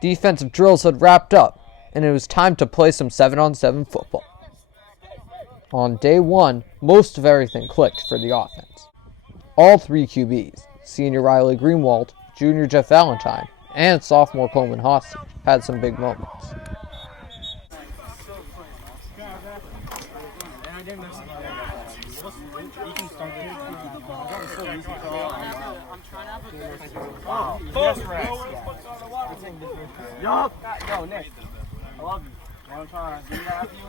Defensive drills had wrapped up, and it was time to play some 7-on-7 football. On day one, most of everything clicked for the offense. All three QBs, senior Riley Greenwald, junior Jeff Valentine, and sophomore Coleman Hostage, had some big moments. Yup. Yo, Nick. I love you. I'm trying to do that for you.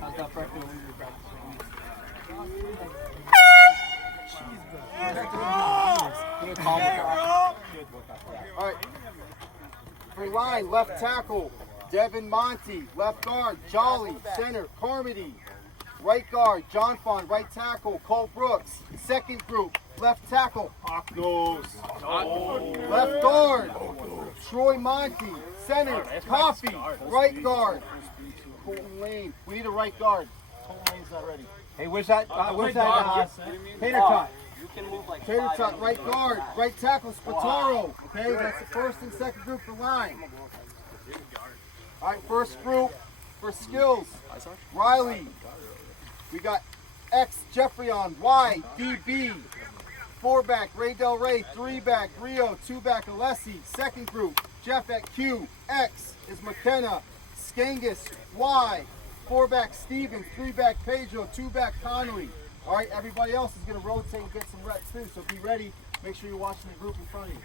How's that breakfast? All right. Free line, left tackle, Devin Monty. Left guard, Jolly. Center, Carmody. Right guard, John Fon. Right tackle, Cole Brooks. Second group, left tackle, Octos. Left guard, Troy Monty. Center, Coffee. Right guard, Colton Lane. We need a right guard. Colton Lane's not ready. Hey, where's that? Tater Tot. Tater Tot, right guard. Right tackle, Spataro. Okay, that's the first and second group for line. All right, first group for skills. Riley. We got X, Jeffrey on Y, DB. 4-back, Ray Del Rey. 3-back, Rio. 2-back, Alessi. Second group, Jeff at Q. X is McKenna. Skangus, Y. 4-back, Steven. 3-back, Pedro. 2-back, Connolly. All right, everybody else is going to rotate and get some reps too, so be ready. Make sure you're watching the group in front of you.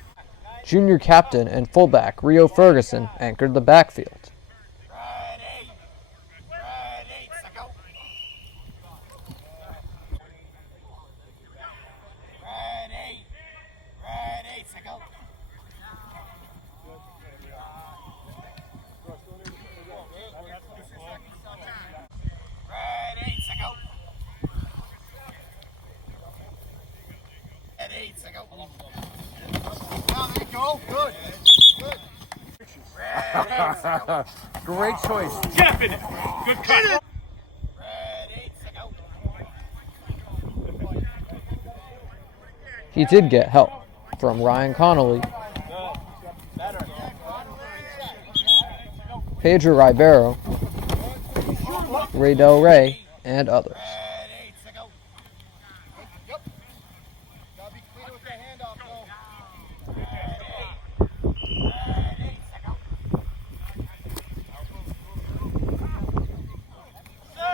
Junior captain and fullback Rio Ferguson anchored the backfield. Now there you go. Good. Good. Great choice. Definite. Good cut. He did get help from Ryan Connolly, Pedro Ribeiro, Ray Del Rey, and others.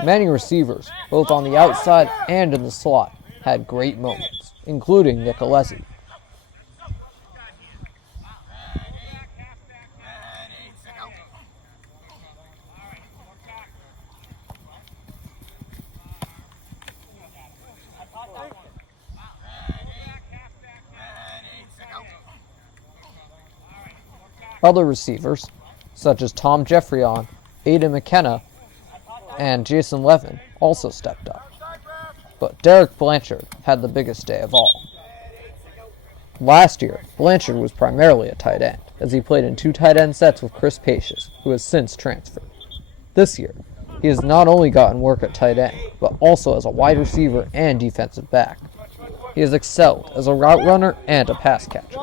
Many receivers, both on the outside and in the slot, had great moments, including Nick Alessi. Other receivers, such as Tom Jeffreyon, Aiden McKenna, and Jason Levin, also stepped up. But Derek Blanchard had the biggest day of all. Last year, Blanchard was primarily a tight end, as he played in 2 tight end sets with Chris Pacious, who has since transferred. This year, he has not only gotten work at tight end, but also as a wide receiver and defensive back. He has excelled as a route runner and a pass catcher.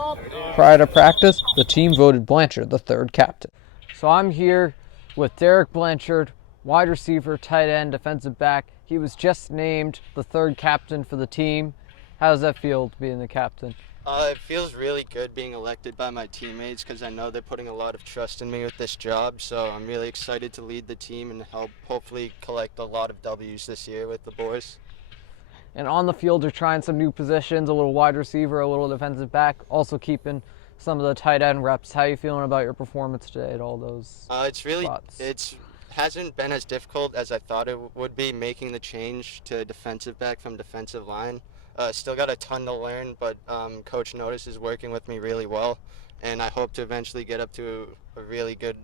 Prior to practice, the team voted Blanchard the 3rd captain. So I'm here with Derek Blanchard, wide receiver, tight end, defensive back. He was just named the 3rd captain for the team. How does that feel to being the captain? It feels really good being elected by my teammates because I know they're putting a lot of trust in me with this job. So I'm really excited to lead the team and help hopefully collect a lot of W's this year with the boys. And on the field, you're trying some new positions, a little wide receiver, a little defensive back, also keeping some of the tight end reps. How are you feeling about your performance today at all those spots? It hasn't been as difficult as I thought it would be making the change to defensive back from defensive line. Still got a ton to learn, but Coach Notice is working with me really well, and I hope to eventually get up to a really good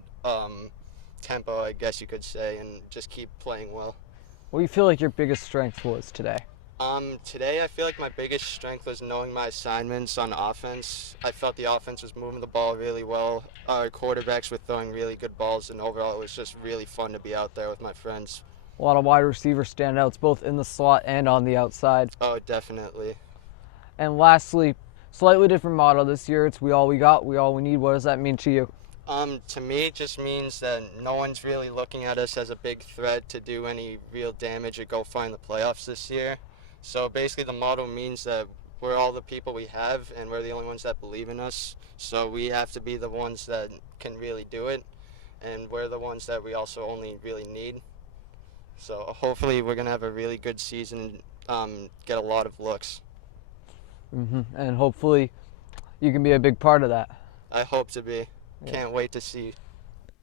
tempo, I guess you could say, and just keep playing well. What do you feel like your biggest strength was today? Today I feel like my biggest strength was knowing my assignments on offense. I felt the offense was moving the ball really well. Our quarterbacks were throwing really good balls, and overall it was just really fun to be out there with my friends. A lot of wide receiver standouts, both in the slot and on the outside. Oh, definitely. And lastly, slightly different motto this year. It's we all we got, we all we need. What does that mean to you? To me, it just means that no one's really looking at us as a big threat to do any real damage or go far in the playoffs this year. So basically the motto means that we're all the people we have and we're the only ones that believe in us. So we have to be the ones that can really do it, and we're the ones that we also only really need. So hopefully we're going to have a really good season, get a lot of looks. And hopefully you can be a big part of that. I hope to be. Can't wait to see.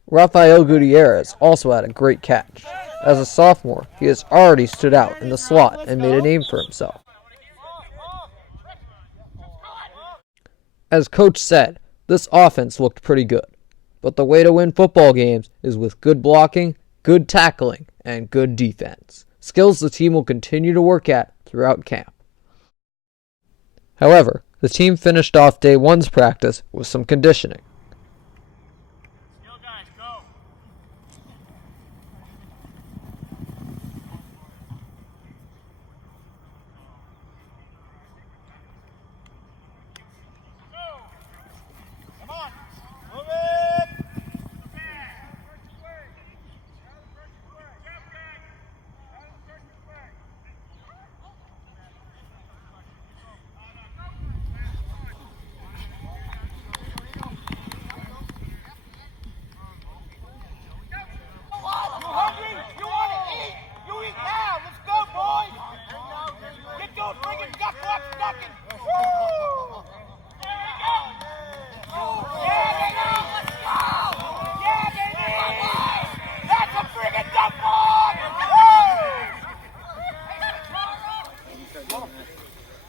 Rafael Gutierrez also had a great catch. As a sophomore, he has already stood out in the slot and made a name for himself. As Coach said, this offense looked pretty good. But the way to win football games is with good blocking, good tackling, and good defense. Skills the team will continue to work at throughout camp. However, the team finished off day one's practice with some conditioning.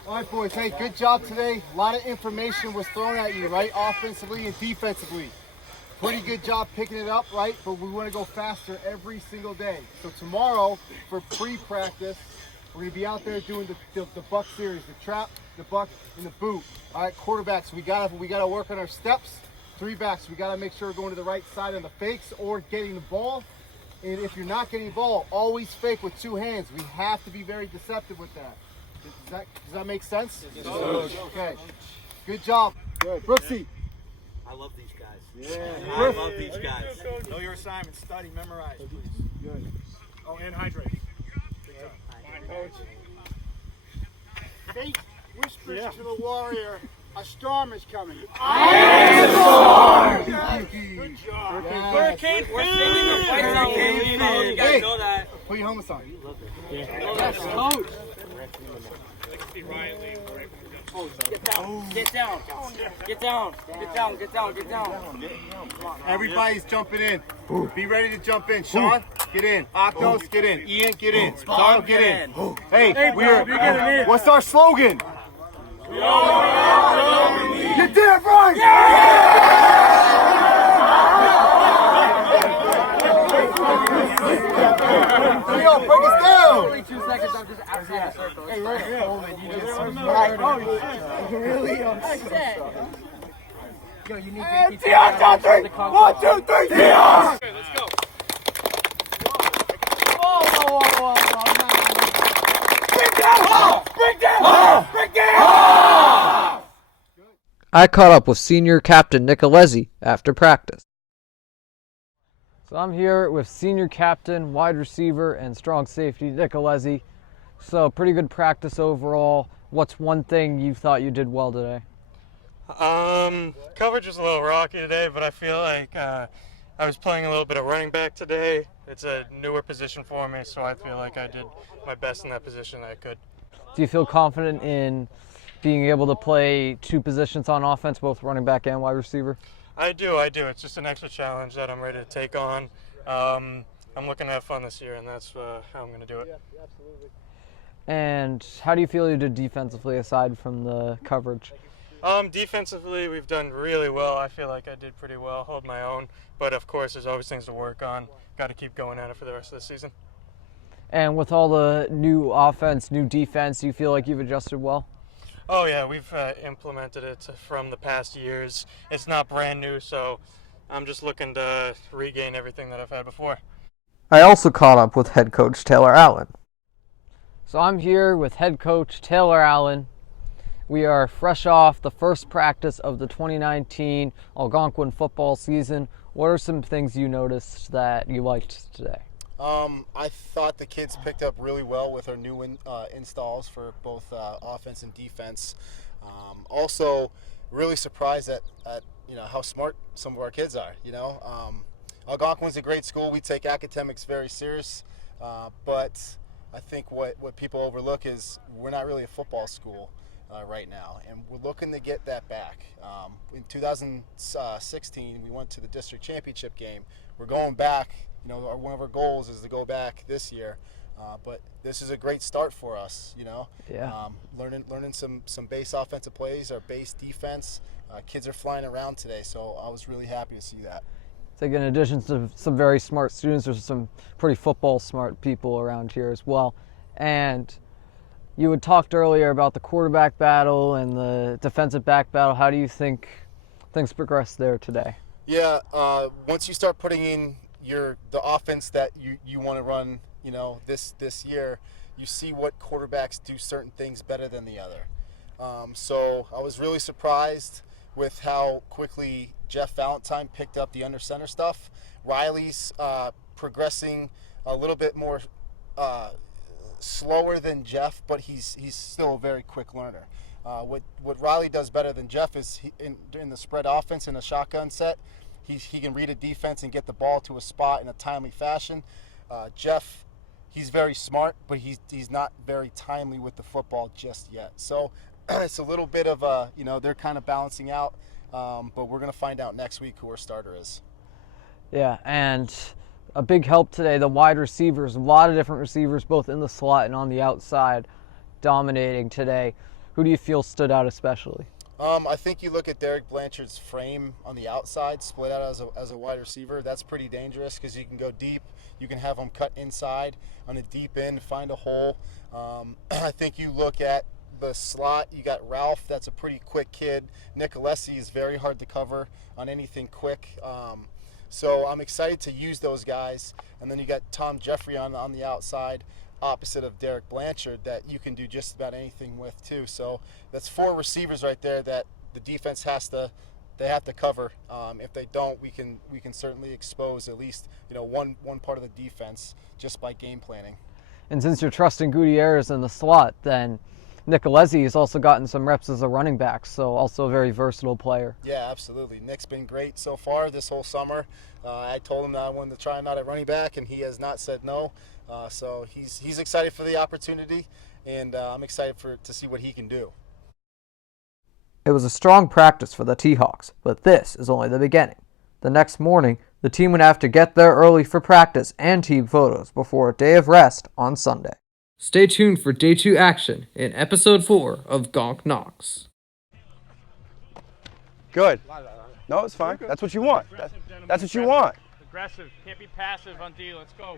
All right, boys. Hey, good job today. A lot of information was thrown at you, right? Offensively and defensively. Pretty good job picking it up, right? But we want to go faster every single day. So tomorrow, for pre-practice, we're going to be out there doing the buck series, the trap, the buck, and the boot. All right, quarterbacks, we gotta work on our steps. 3 backs, we gotta make sure we're going to the right side on the fakes or getting the ball. And if you're not getting the ball, always fake with 2 hands. We have to be very deceptive with that. Does that make sense? Yes, okay. Good job. Good. Brooksy. I love these guys. Yeah. I love these guys. Know your assignment. Study. Memorize, please. Good. Oh, and hydrate. Fate whispers to the warrior, a storm is coming. Good job. Hurricane You guys know that. Put your helmets on. Yes, coach. Get down. Everybody's jumping in. Be ready to jump in. Sean, get in. Octos, get in. Ian, get in. Tom, get in. Hey, what's our slogan? You're damn right! Yo, break us down! Only 2 seconds, I'm just outside the circle. Hey, right here. You just really upset. Yo, you need to keep Dion, 3! 1, 2, 3, Dion! Okay, let's go. Whoa. Break down! I caught up with senior captain Nicolezzi after practice. So I'm here with senior captain, wide receiver, and strong safety Nicolezzi. So pretty good practice overall. What's one thing you thought you did well today? Coverage was a little rocky today, but I feel like I was playing a little bit of running back today. It's a newer position for me, so I feel like I did my best in that position that I could. Do you feel confident in being able to play 2 positions on offense, both running back and wide receiver? I do. It's just an extra challenge that I'm ready to take on. I'm looking to have fun this year, and that's how I'm going to do it. And how do you feel you did defensively aside from the coverage? Defensively, we've done really well. I feel like I did pretty well, hold my own. But of course, there's always things to work on. Got to keep going at it for the rest of the season. And with all the new offense, new defense, do you feel like you've adjusted well? Oh yeah, we've implemented it from the past years. It's not brand new, so I'm just looking to regain everything that I've had before. I also caught up with head coach Taylor Allen. So I'm here with head coach Taylor Allen. We are fresh off the first practice of the 2019 Algonquin football season. What are some things you noticed that you liked today? I thought the kids picked up really well with our new installs for both offense and defense. Also, really surprised at how smart some of our kids are. Algonquin's a great school. We take academics very serious, but I think what people overlook is we're not really a football school right now, and we're looking to get that back. In 2016, we went to the district championship game. We're going back. One of our goals is to go back this year, but this is a great start for us. Yeah. Learning some base offensive plays, our base defense. Kids are flying around today, so I was really happy to see that. I think in addition to some very smart students, there's some pretty football smart people around here as well. And you had talked earlier about the quarterback battle and the defensive back battle. How do you think things progressed there today? Yeah, once you start putting in the offense that you want to run, this year, you see what quarterbacks do certain things better than the other. So I was really surprised with how quickly Jeff Valentine picked up the under center stuff. Riley's progressing a little bit more slower than Jeff, but he's still a very quick learner. What Riley does better than Jeff is in the spread offense in a shotgun set, he can read a defense and get the ball to a spot in a timely fashion. Jeff, he's very smart, but he's not very timely with the football just yet. So it's a little bit of they're kind of balancing out, but we're going to find out next week who our starter is. Yeah, and a big help today, the wide receivers, a lot of different receivers both in the slot and on the outside dominating today. Who do you feel stood out especially? I think you look at Derek Blanchard's frame on the outside, split out as a wide receiver. That's pretty dangerous because you can go deep. You can have him cut inside on a deep end, find a hole. I think you look at the slot, you got Ralph, that's a pretty quick kid. Nick Alessi is very hard to cover on anything quick. So I'm excited to use those guys. And then you got Tom Jeffrey on the outside, opposite of Derek Blanchard, that you can do just about anything with too. So that's 4 receivers right there that the defense have to cover. If they don't, we can certainly expose at least one part of the defense just by game planning. And since you're trusting Gutierrez in the slot, then Nicolezzi has also gotten some reps as a running back, so also a very versatile player. Yeah, absolutely. Nick's been great so far this whole summer. I told him that I wanted to try him out at running back, and he has not said no. So he's excited for the opportunity, and I'm excited to see what he can do. It was a strong practice for the T-Hawks, but this is only the beginning. The next morning, the team would have to get there early for practice and team photos before a day of rest on Sunday. Stay tuned for Day 2 action in Episode 4 of Gonk Knocks. Good. No, it's fine. That's what you want. That's what you want. Aggressive. Can't be passive on D. Let's go.